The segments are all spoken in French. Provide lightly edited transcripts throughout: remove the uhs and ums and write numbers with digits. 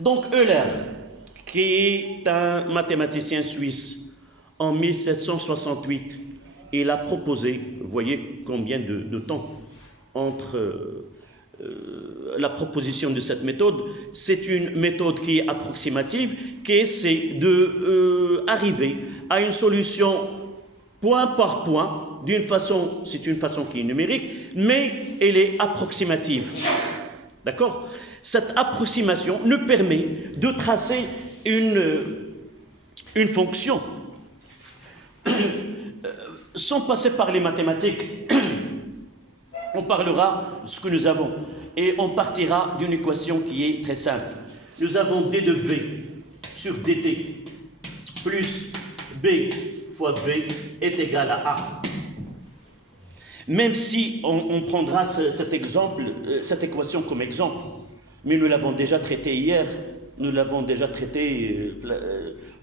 Donc Euler, qui est un mathématicien suisse, en 1768, il a proposé, vous voyez combien de temps entre la proposition de cette méthode. C'est une méthode qui est approximative, qui essaie d'arriver à une solution point par point, d'une façon, c'est une façon qui est numérique, mais elle est approximative. D'accord? Cette approximation nous permet de tracer une fonction sans passer par les mathématiques. On parlera de ce que nous avons et on partira d'une équation qui est très simple. Nous avons d de v sur dt plus b fois v est égal à a. Même si on prendra cet exemple, cette équation comme exemple, mais nous l'avons déjà traité hier, nous l'avons déjà traité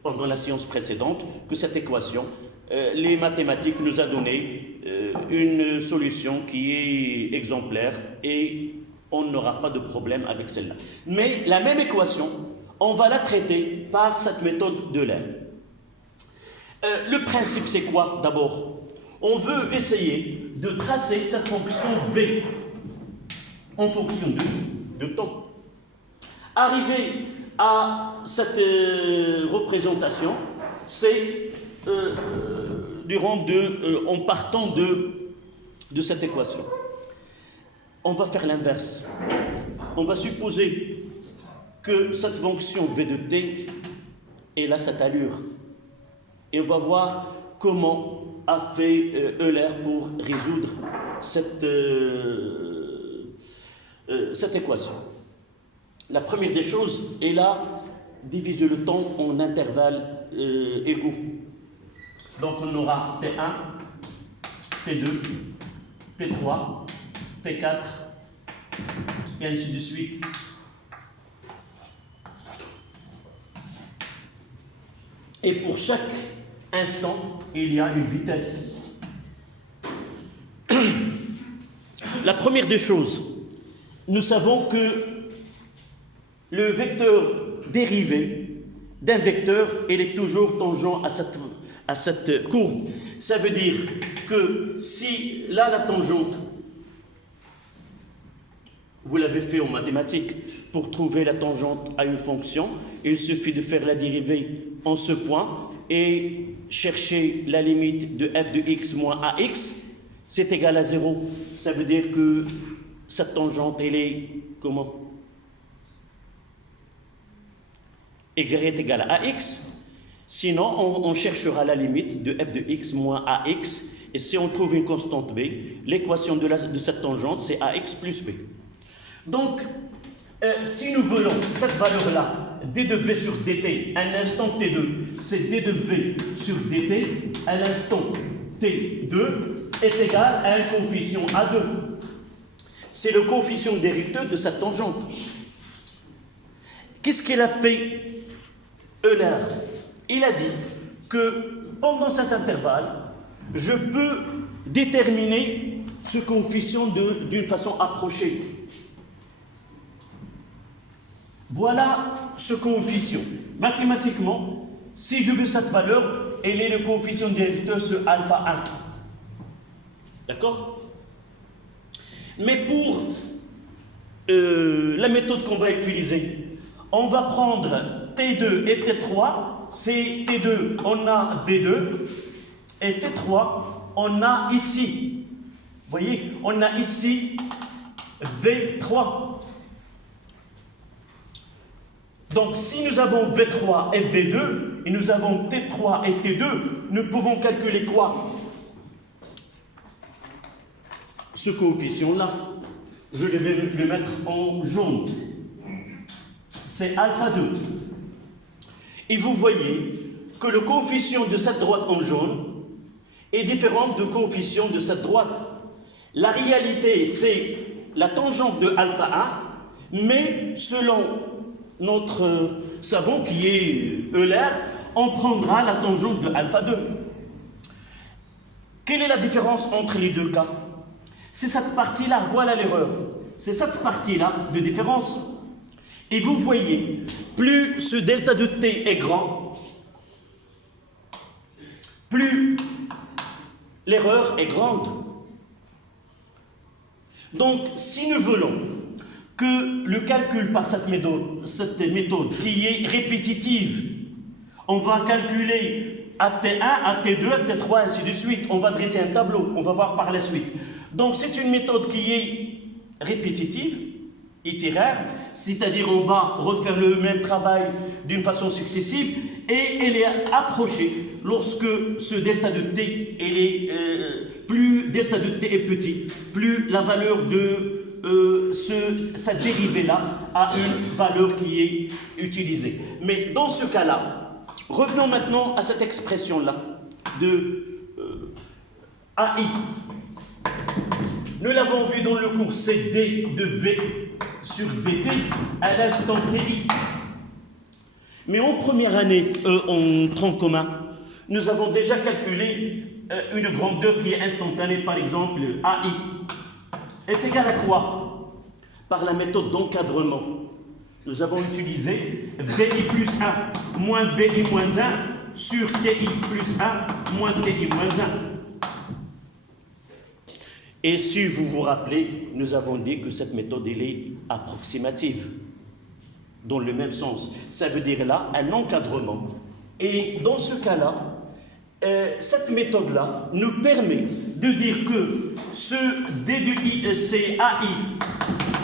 pendant la séance précédente, que cette équation, les mathématiques nous a donné une solution qui est exemplaire et on n'aura pas de problème avec celle-là. Mais la même équation, on va la traiter par cette méthode d'Euler. Le principe, c'est quoi d'abord? On veut essayer de tracer cette fonction v en fonction de temps. Arriver à cette représentation, c'est en partant de cette équation. On va faire l'inverse. On va supposer que cette fonction v de t est là cette allure. Et on va voir comment a fait Euler pour résoudre cette équation. La première des choses est là, diviser le temps en intervalles égaux. Donc on aura T1, T2, T3, T4, et ainsi de suite. Et pour chaque instant, il y a une vitesse. La première des choses, nous savons que le vecteur dérivé d'un vecteur, il est toujours tangent à cette courbe. Ça veut dire que si là la tangente, vous l'avez fait en mathématiques, pour trouver la tangente à une fonction, il suffit de faire la dérivée en ce point et chercher la limite de f de x moins ax, c'est égal à 0. Ça veut dire que cette tangente, elle est comment? Y est égal à ax. Sinon, on cherchera la limite de f de x moins ax. Et si on trouve une constante b, l'équation de cette tangente, c'est ax plus b. Donc, si nous voulons cette valeur-là, d de v sur dt, à l'instant t2, c'est d de v sur dt, à l'instant t2, est égal à un coefficient a2. C'est le coefficient dérivateur de cette tangente. Qu'est-ce qu'il a fait Euler? Il a dit que pendant cet intervalle, je peux déterminer ce coefficient d'une façon approchée. Voilà ce coefficient. Mathématiquement, si je veux cette valeur, elle est le coefficient dérivateur sur alpha 1. D'accord? Mais pour la méthode qu'on va utiliser, on va prendre T2 et T3. C'est T2, on a V2, et T3, on a ici. Vous voyez, on a ici V3. Donc, si nous avons V3 et V2, et nous avons T3 et T2, nous pouvons calculer quoi? Ce coefficient-là, je vais le mettre en jaune. C'est alpha 2. Et vous voyez que le coefficient de cette droite en jaune est différent du coefficient de cette droite. La réalité, c'est la tangente de alpha 1, mais selon notre savant qui est Euler, on prendra la tangente de alpha 2. Quelle est la différence entre les deux cas? C'est cette partie-là, voilà l'erreur. C'est cette partie-là de différence. Et vous voyez, plus ce delta de t est grand, plus l'erreur est grande. Donc, si nous voulons que le calcul par cette méthode qui est répétitive, on va calculer à T1, à T2, à T3, ainsi de suite. On va dresser un tableau, on va voir par la suite. Donc, c'est une méthode qui est répétitive, itinéraire, c'est-à-dire on va refaire le même travail d'une façon successive et elle est approchée lorsque ce delta de t, plus delta de t est petit, plus la valeur de cette dérivée-là a une valeur qui est utilisée. Mais dans ce cas-là, revenons maintenant à cette expression-là de AI. Nous l'avons vu dans le cours, c'est d de v sur dt à l'instant ti. Mais en première année, en tronc commun, nous avons déjà calculé une grandeur qui est instantanée, par exemple AI est égal à quoi? Par la méthode d'encadrement. Nous avons utilisé VI plus 1 moins VI moins 1 sur TI plus 1 moins TI moins 1. Et si vous vous rappelez, nous avons dit que cette méthode elle est approximative, dans le même sens. Ça veut dire là un encadrement. Et dans ce cas-là, cette méthode-là nous permet de dire que ce d de i, c'est AI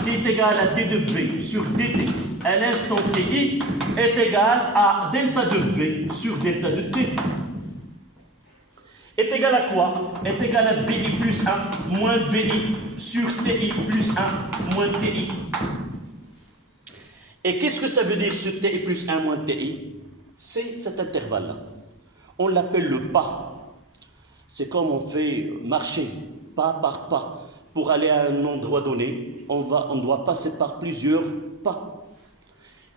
qui est égal à d de v sur dt à l'instant ti est égal à delta de v sur delta de t. Est égal à quoi? Est égal à vi plus 1 moins vi sur ti plus 1 moins ti. Et qu'est-ce que ça veut dire ce ti plus 1 moins ti? C'est cet intervalle-là. On l'appelle le pas. C'est comme on fait marcher, pas par pas. Pour aller à un endroit donné, on doit passer par plusieurs pas.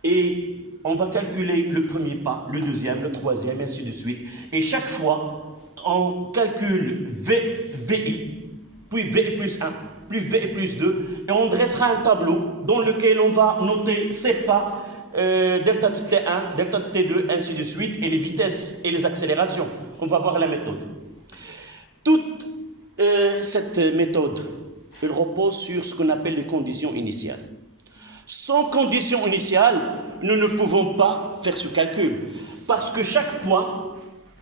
Et on va calculer le premier pas, le deuxième, le troisième, ainsi de suite. Et chaque fois, on calcule VI, puis VI plus 1, puis VI plus 2, et on dressera un tableau dans lequel on va noter ces pas, delta de T1, delta de T2, ainsi de suite, et les vitesses et les accélérations. On va voir la méthode. Toute cette méthode, elle repose sur ce qu'on appelle les conditions initiales. Sans conditions initiales, nous ne pouvons pas faire ce calcul, parce que chaque point,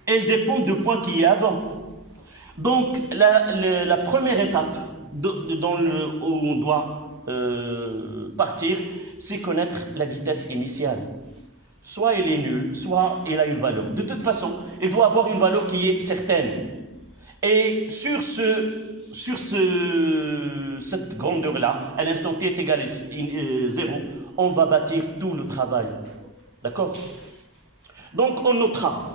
elle dépend du point qui est avant. Donc, la première étape où on doit partir, c'est connaître la vitesse initiale. Soit elle est nulle, soit elle a une valeur. De toute façon, elle doit avoir une valeur qui est certaine. Et sur cette grandeur-là, à l'instant t est égal à 0, on va bâtir tout le travail. D'accord? Donc, on notera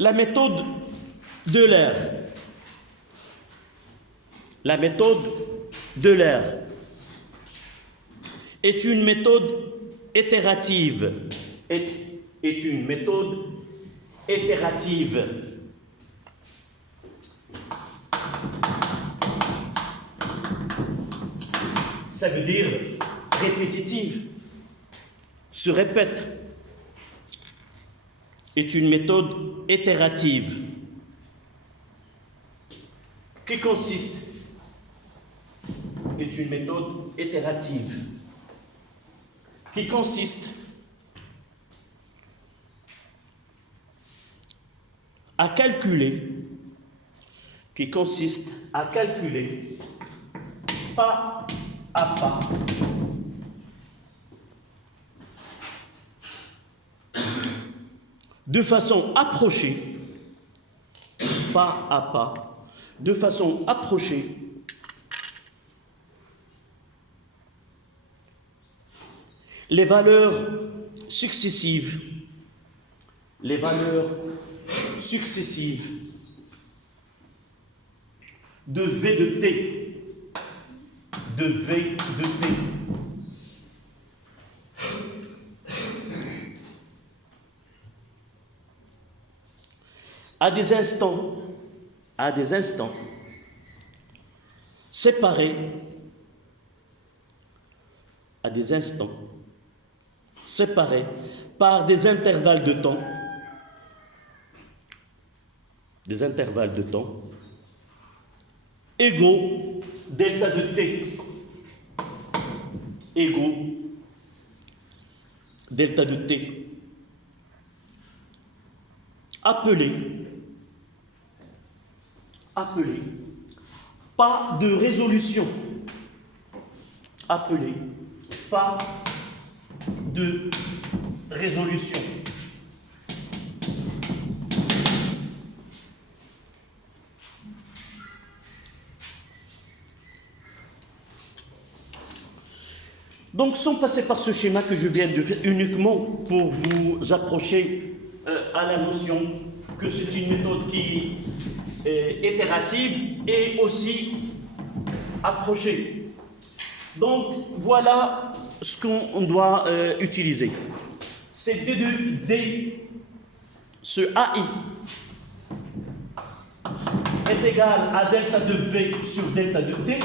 la méthode d'Euler. La méthode d'Euler est une méthode itérative. Est une méthode itérative. Ça veut dire répétitive, se répète. Est une méthode itérative qui consiste, est une méthode itérative qui consiste à calculer, pas à pas de façon approchée, pas à pas, de façon approchée, les valeurs successives de V de T, à des instants séparés à des instants séparés par des intervalles de temps égaux delta de t égaux delta de t appelé pas de résolution, appelé pas de résolution. Donc, sans passer par ce schéma que je viens de faire, uniquement pour vous approcher à la notion que c'est une méthode qui est itérative et aussi approchée. Donc, voilà ce qu'on doit utiliser. C'est ce AI est égal à delta de V sur delta de T,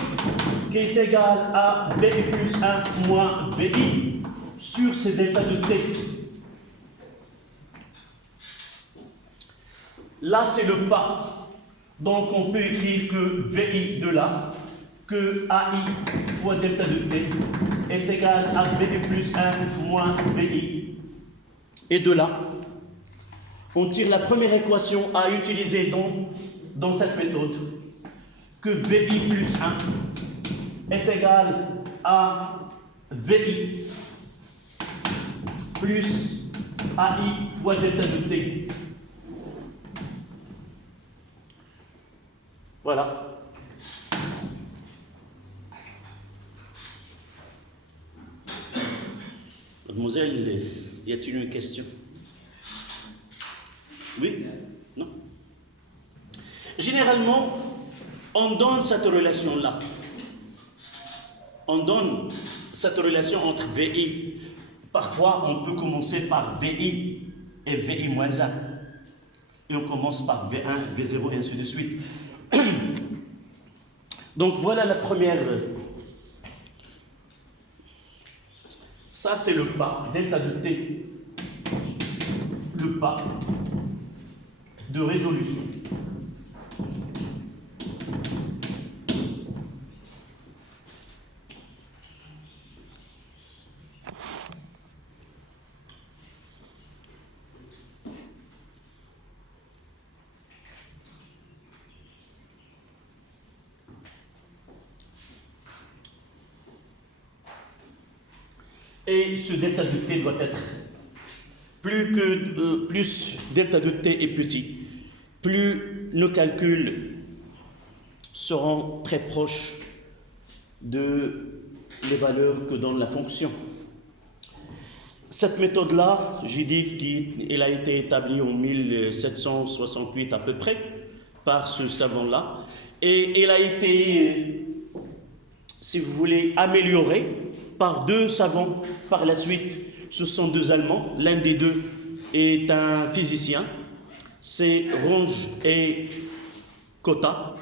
qui est égal à VI plus 1 moins VI sur ces delta de T. Là, c'est le pas. Donc, on peut écrire que VI de là, que AI fois delta de T est égal à VI plus 1 moins VI. Et de là, on tire la première équation à utiliser dans cette méthode, que VI plus 1 est égal à VI plus AI fois delta de T. Voilà. Mademoiselle, y a-t-il une question? Oui? Non? Généralement, on donne cette relation-là. On donne cette relation entre VI. Parfois, on peut commencer par VI et VI moins 1. Et on commence par V1, V0 et ainsi de suite. Donc, voilà la première. Ça, c'est le pas, delta de T. Le pas de résolution. Et ce delta de T doit être plus delta de T est petit, plus nos calculs seront très proches de les valeurs que donne la fonction. Cette méthode-là, j'ai dit qu'elle a été établie en 1768 à peu près par ce savant-là, et elle a été, si vous voulez, améliorée par deux savants par la suite. Ce sont deux Allemands, l'un des deux est un physicien, c'est Runge et Cotta,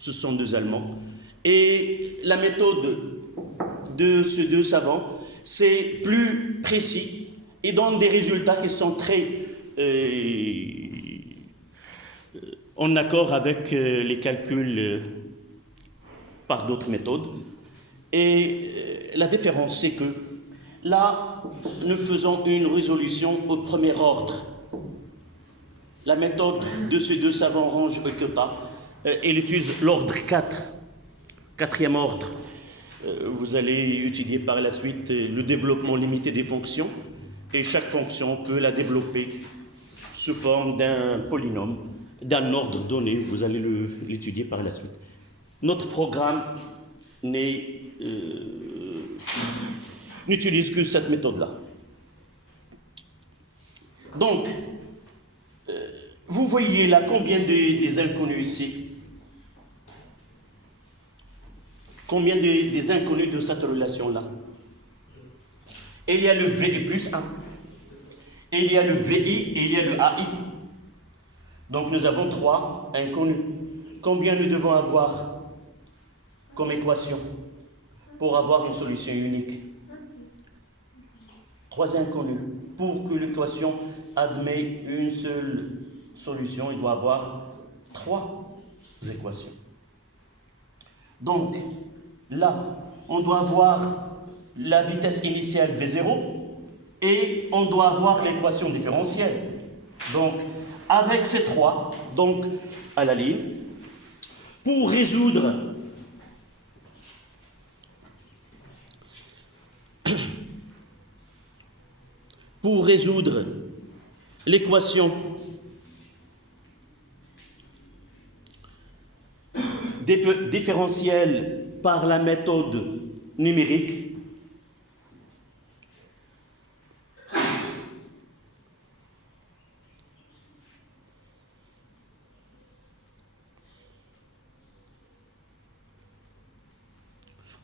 ce sont deux Allemands. Et la méthode de ces deux savants, c'est plus précis et donne des résultats qui sont très en accord avec les calculs par d'autres méthodes. Et la différence, c'est que là, nous faisons une résolution au premier ordre. La méthode de ces deux savants, Runge et Cotta, elle utilise l'ordre 4, quatrième ordre. Vous allez étudier par la suite le développement limité des fonctions, et chaque fonction, on peut la développer sous forme d'un polynôme, d'un ordre donné. Vous allez l'étudier par la suite. Notre programme n'utilise que cette méthode-là. Donc, vous voyez là combien des inconnus ici? Combien des inconnus de cette relation-là? Il y a le VI plus 1. Il y a le VI et il y a le AI. Donc nous avons trois inconnus. Combien nous devons avoir comme équation pour avoir une solution unique? 3 inconnus. Pour que l'équation admette une seule solution, il doit avoir 3 équations. Donc, là, on doit avoir la vitesse initiale V0 et on doit avoir l'équation différentielle. Donc, avec ces 3, donc à la ligne, pour résoudre l'équation différentielle par la méthode numérique,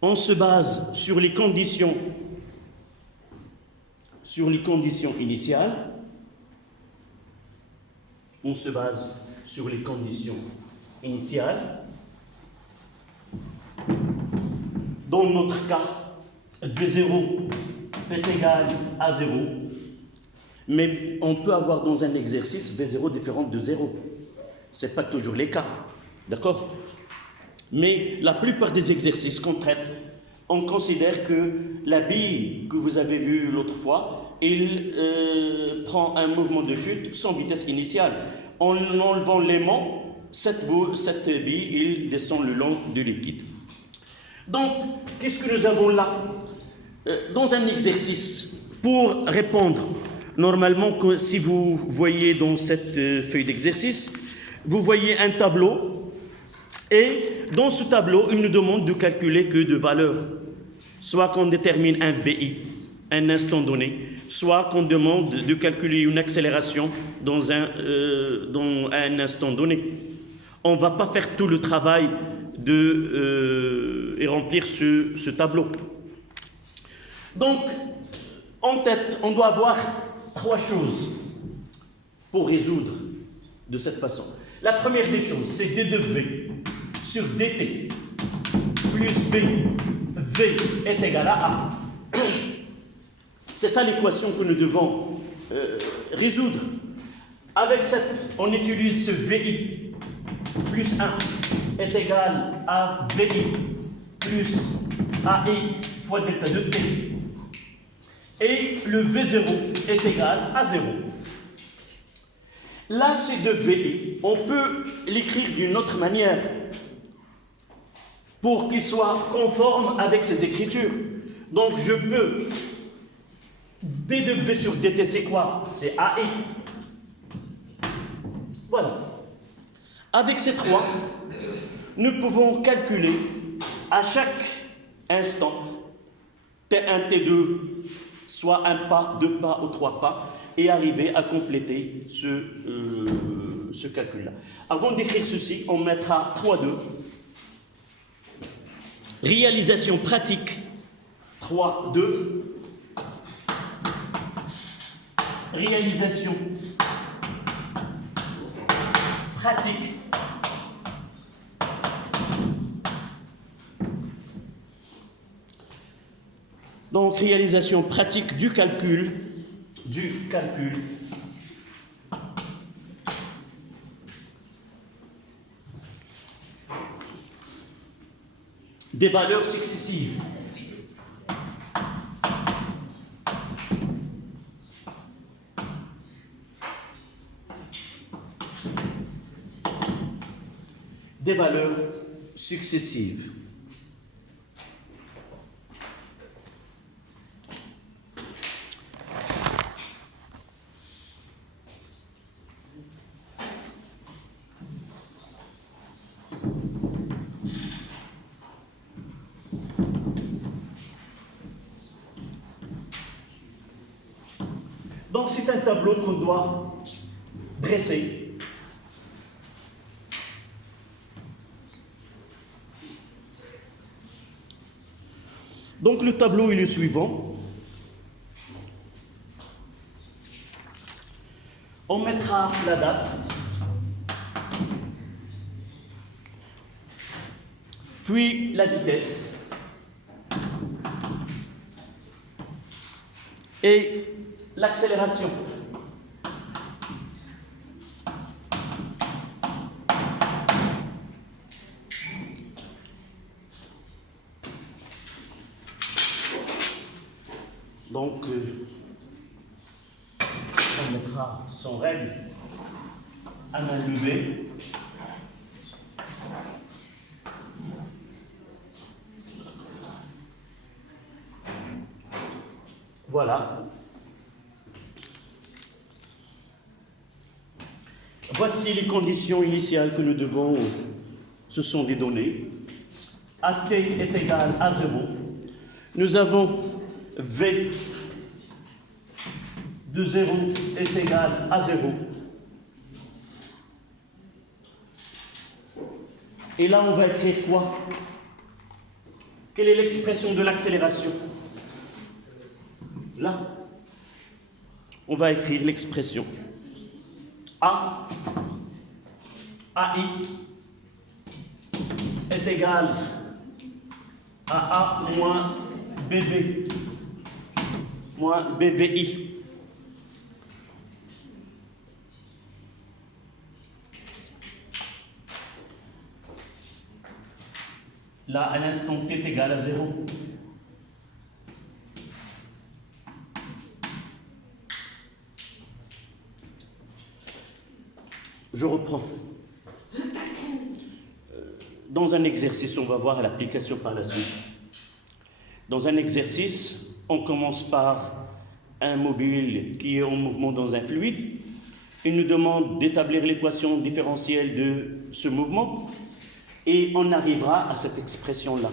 on se base sur les conditions initiales. On se base sur les conditions initiales. Dans notre cas, V0 est égal à 0. Mais on peut avoir dans un exercice V0 différent de 0. Ce n'est pas toujours le cas. D'accord? Mais la plupart des exercices qu'on traite, on considère que la bille que vous avez vue l'autre fois, il prend un mouvement de chute sans vitesse initiale. En enlevant l'aimant, cette bille, il descend le long du liquide. Donc, qu'est-ce que nous avons là? Dans un exercice, pour répondre, normalement, si vous voyez dans cette feuille d'exercice, vous voyez un tableau, et dans ce tableau, il nous demande de calculer que deux valeurs. Soit qu'on détermine un VI, un instant donné, soit qu'on demande de calculer une accélération dans un instant donné. On ne va pas faire tout le travail et remplir ce tableau. Donc, en tête, on doit avoir 3 choses pour résoudre de cette façon. La première des choses, c'est d de V sur dt plus B. V est égal à A. C'est ça l'équation que nous devons résoudre. Avec cette, on utilise ce VI plus 1 est égal à VI plus AI fois delta de T. Et le V0 est égal à 0. Là, c'est de VI. On peut l'écrire d'une autre manière pour qu'il soit conforme avec ces écritures. Donc, je peux... D de V sur dt, c'est quoi? C'est AI. Voilà. Avec ces 3, nous pouvons calculer à chaque instant T1, T2, soit un pas, 2 pas ou 3 pas, et arriver à compléter ce calcul-là. Avant d'écrire ceci, on mettra 3-2. Réalisation pratique, 3-2. Réalisation pratique. Donc, réalisation pratique du calcul des valeurs successives. Des valeurs successives. Donc c'est un tableau qu'on doit dresser. Donc le tableau est le suivant. On mettra la date, puis la vitesse, et l'accélération. Donc, on mettra son règle à main levée. Voilà. Voici les conditions initiales que nous devons, ce sont des données. AT est égal à 0. Nous avons V de 0 est égal à 0. Et là, on va écrire quoi? Quelle est l'expression de l'accélération? Là, on va écrire l'expression A, AI est égal à A moins BV, moins BVI. Là, à l'instant t est égal à 0. Je reprends. Dans un exercice, on va voir l'application par la suite. Dans un exercice, on commence par un mobile qui est en mouvement dans un fluide. Il nous demande d'établir l'équation différentielle de ce mouvement et on arrivera à cette expression-là.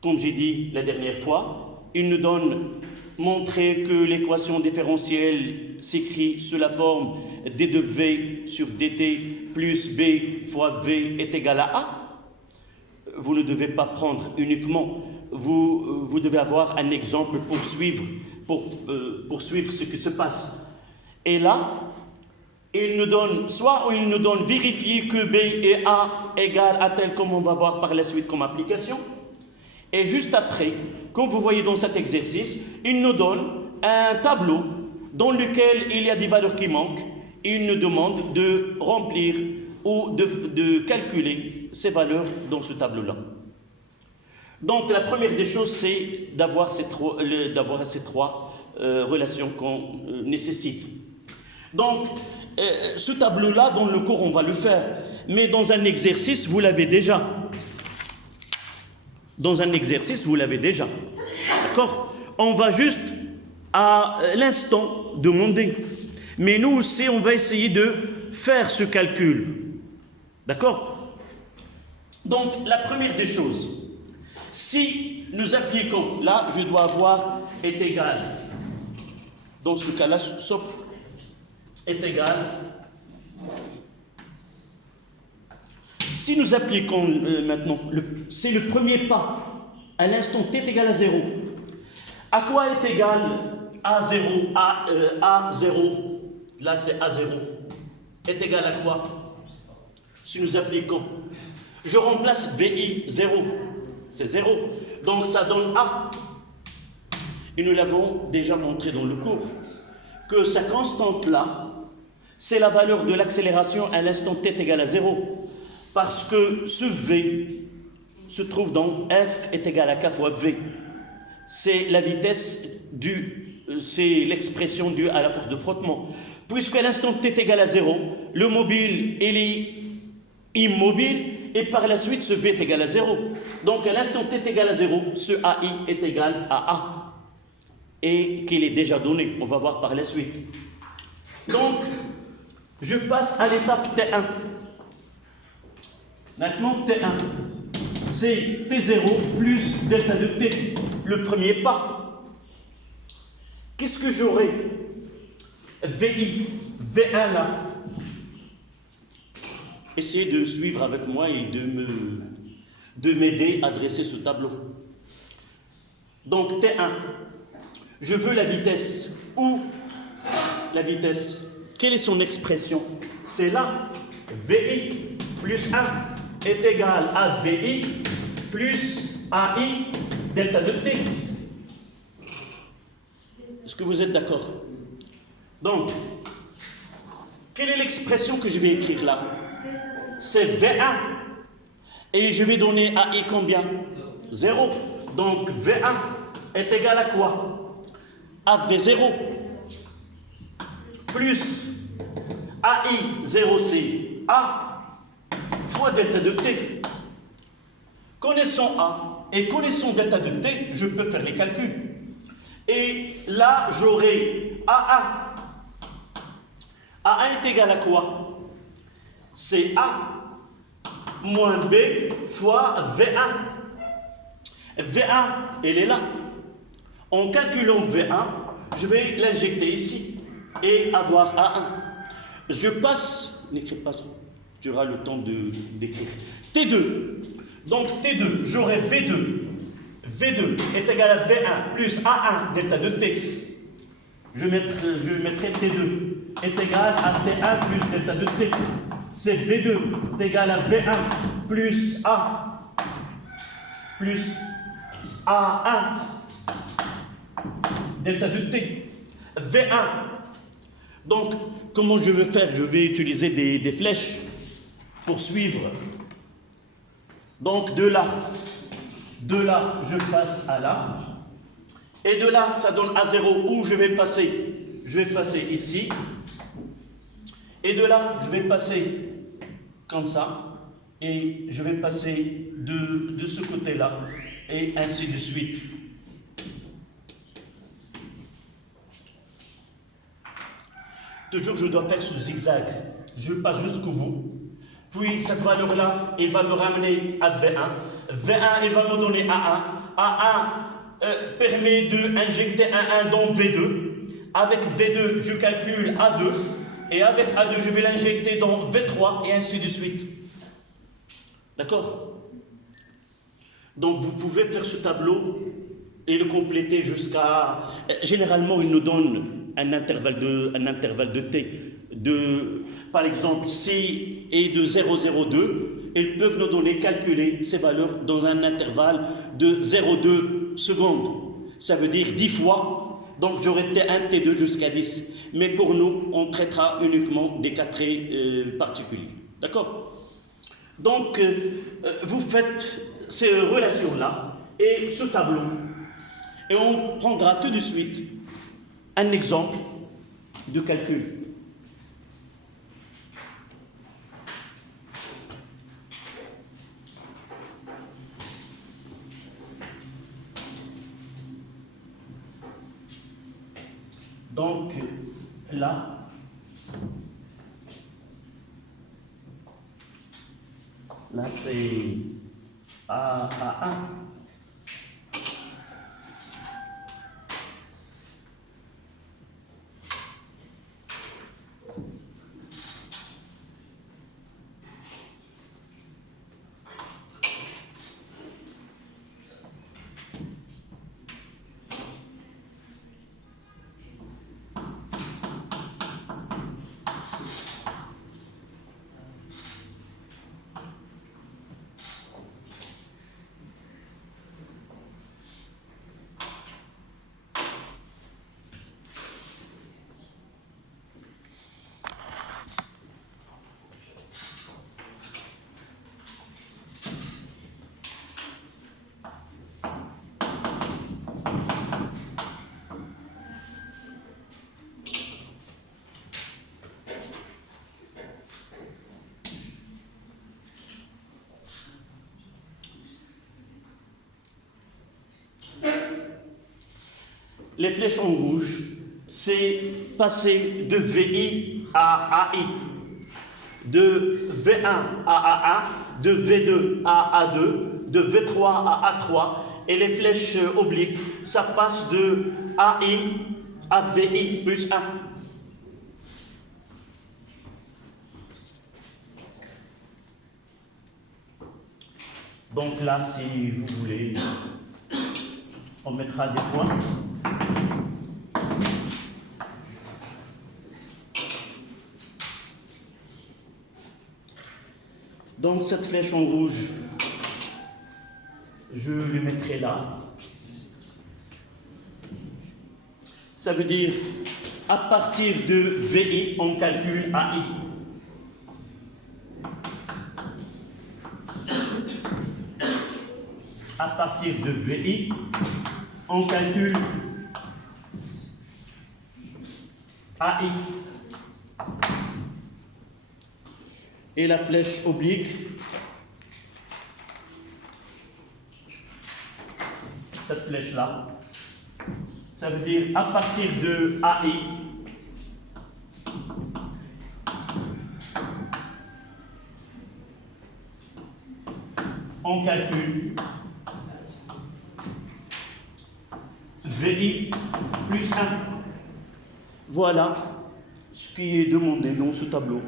Comme j'ai dit la dernière fois, il nous donne montrer que l'équation différentielle s'écrit sous la forme d de v sur dt plus b fois v est égal à a. Vous ne devez pas prendre uniquement, vous devez avoir un exemple pour suivre ce qui se passe. Et là, il nous donne, soit il nous donne vérifier que b et a égale à tel, comme on va voir par la suite comme application. Et juste après, comme vous voyez dans cet exercice, il nous donne un tableau dans lequel il y a des valeurs qui manquent. Il nous demande de remplir ou de calculer ces valeurs dans ce tableau-là. Donc la première des choses, c'est d'avoir ces trois relations qu'on nécessite. Donc ce tableau-là, dans le cours, on va le faire. Mais dans un exercice, vous l'avez déjà. Dans un exercice, vous l'avez déjà. D'accord? On va juste à l'instant demander. Mais nous aussi, on va essayer de faire ce calcul. D'accord? Donc, la première des choses, si nous appliquons, là, je dois avoir est égal. Dans ce cas-là, sauf est égal. Si nous appliquons maintenant, c'est le premier pas, à l'instant t est égal à 0. À quoi est égal A0, A0, là c'est A0, est égal à quoi? Si nous appliquons, je remplace VI, 0, c'est 0, donc ça donne A. Et nous l'avons déjà montré dans le cours, que sa constante là, c'est la valeur de l'accélération à l'instant t est égal à 0. Parce que ce V se trouve dans F est égal à K fois V. C'est la vitesse c'est l'expression due à la force de frottement. Puisqu'à l'instant t est égal à 0, le mobile, il est immobile, et par la suite, ce V est égal à 0. Donc, à l'instant t est égal à 0, ce AI est égal à A. Et qu'il est déjà donné. On va voir par la suite. Donc, je passe à l'étape T1. Maintenant, T1, c'est T0 plus delta de T, le premier pas. Qu'est-ce que j'aurai? VI, V1 là. Essayez de suivre avec moi et de m'aider à dresser ce tableau. Donc, T1, je veux la vitesse. Où la vitesse? Quelle est son expression? C'est là, VI plus 1 est égal à VI plus AI delta de T. Est-ce que vous êtes d'accord? Donc, quelle est l'expression que je vais écrire là? C'est V1. Et je vais donner AI combien? 0. Donc V1 est égal à quoi? À V0 plus AI 0 c'est A fois delta de T. Connaissant A et connaissant delta de T, je peux faire les calculs. Et là, j'aurai A1. A1 est égal à quoi? C'est A moins B fois V1. V1, elle est là. En calculant V1, je vais l'injecter ici et avoir A1. Je passe, n'écris pas, tu auras le temps d'écrire. T2. Donc T2, j'aurai V2. V2 est égal à V1 plus A1 delta de T. Je mettrai T2 est égal à T1 plus delta de T. C'est V2 est égal à V1 plus A plus A1 delta de T. V1. Donc, comment je vais faire? Je vais utiliser des flèches pour suivre. Donc, de là, je passe à là. Et de là, ça donne A0 où je vais passer. Je vais passer ici. Et de là, je vais passer comme ça. Et je vais passer de ce côté-là. Et ainsi de suite. Toujours, je dois faire ce zigzag. Je passe jusqu'au bout. Puis, cette valeur-là, elle va me ramener à V1. V1, elle va me donner A1. A1 permet d'injecter A1 dans V2. Avec V2, je calcule A2. Et avec A2, je vais l'injecter dans V3 et ainsi de suite. D'accord? Donc, vous pouvez faire ce tableau et le compléter jusqu'à... Généralement, il nous donne un intervalle de T. Par exemple, si est de 0,02, ils peuvent nous donner, calculer ces valeurs dans un intervalle de 0,2 secondes. Ça veut dire 10 fois. Donc, j'aurai T1, T2 jusqu'à 10. Mais pour nous, on traitera uniquement des cas très particuliers. D'accord? Donc, vous faites ces relations-là et ce tableau. Et on prendra tout de suite un exemple de calcul. Donc, là, c'est A1. Les flèches en rouge, c'est passer de VI à AI, de V1 à A1, de V2 à A2, de V3 à A3, et les flèches obliques, ça passe de AI à VI plus 1. Donc là, si vous voulez, on mettra des points. Donc cette flèche en rouge, je le mettrai là. Ça veut dire, à partir de VI, on calcule AI. À partir de VI, on calcule AI. Et la flèche oblique, cette flèche-là, ça veut dire à partir de AI, on calcule VI plus 1. Voilà ce qui est demandé dans ce tableau.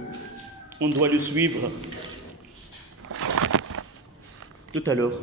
On doit le suivre tout à l'heure.